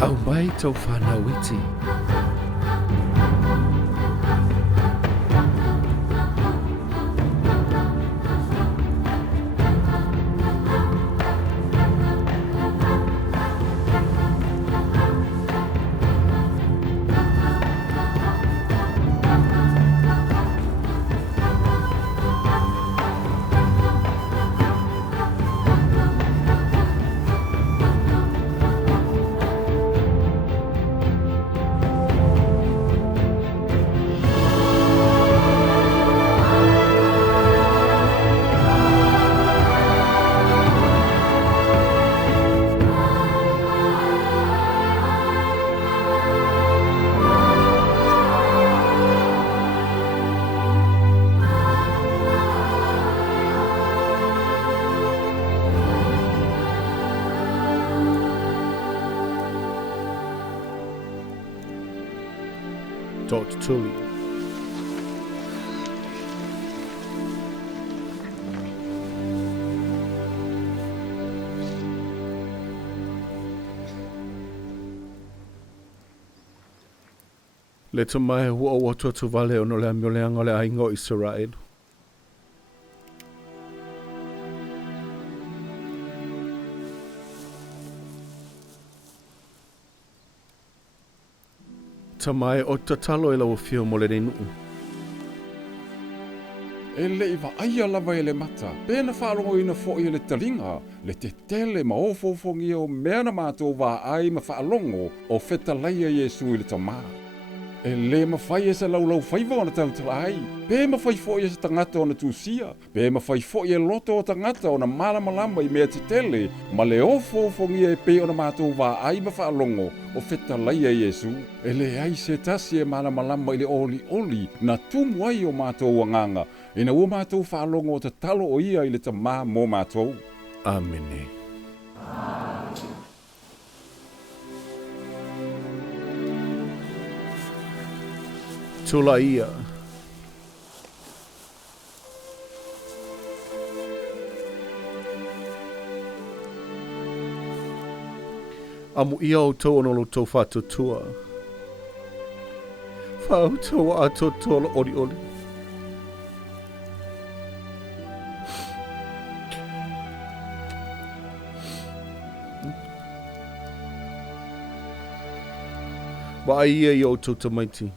Au mai tau whanau iti. Dr. Tully. Le tamai hua o watoto vale ono le amioleanga le aingo Israel. Tamai o tatalo e lau fio mo le nuu. E le iwa aia lava e le mata. Pēna whaarongo ina fo i le talinga. Le te tele ma o fofongi o mea na mātou wā ai ma whaalongo o feta laia Yesu i le tamā. E le mawhai e se laulau whaiva ona tautala ai. Pē mawhai fo i se tangata ona tūsia. Pē mawhai fo i e loto o tangata ona malamalama i mea te tele. Ma le o fofongi e pē ona mātou wā ai ma whaalongo o feta laia Yesu. E le ai se tasi e malamalama i le oli oli na tumu ai o mātou anganga. Ina ua mātou whaalongo o te talo o ia i le tamā mō mātou. Amene. Tula ia. Amu ia o tau ono lo tau whātutua. Whau tau a tau tola oli oli. Wa ia i o tau tamaiti.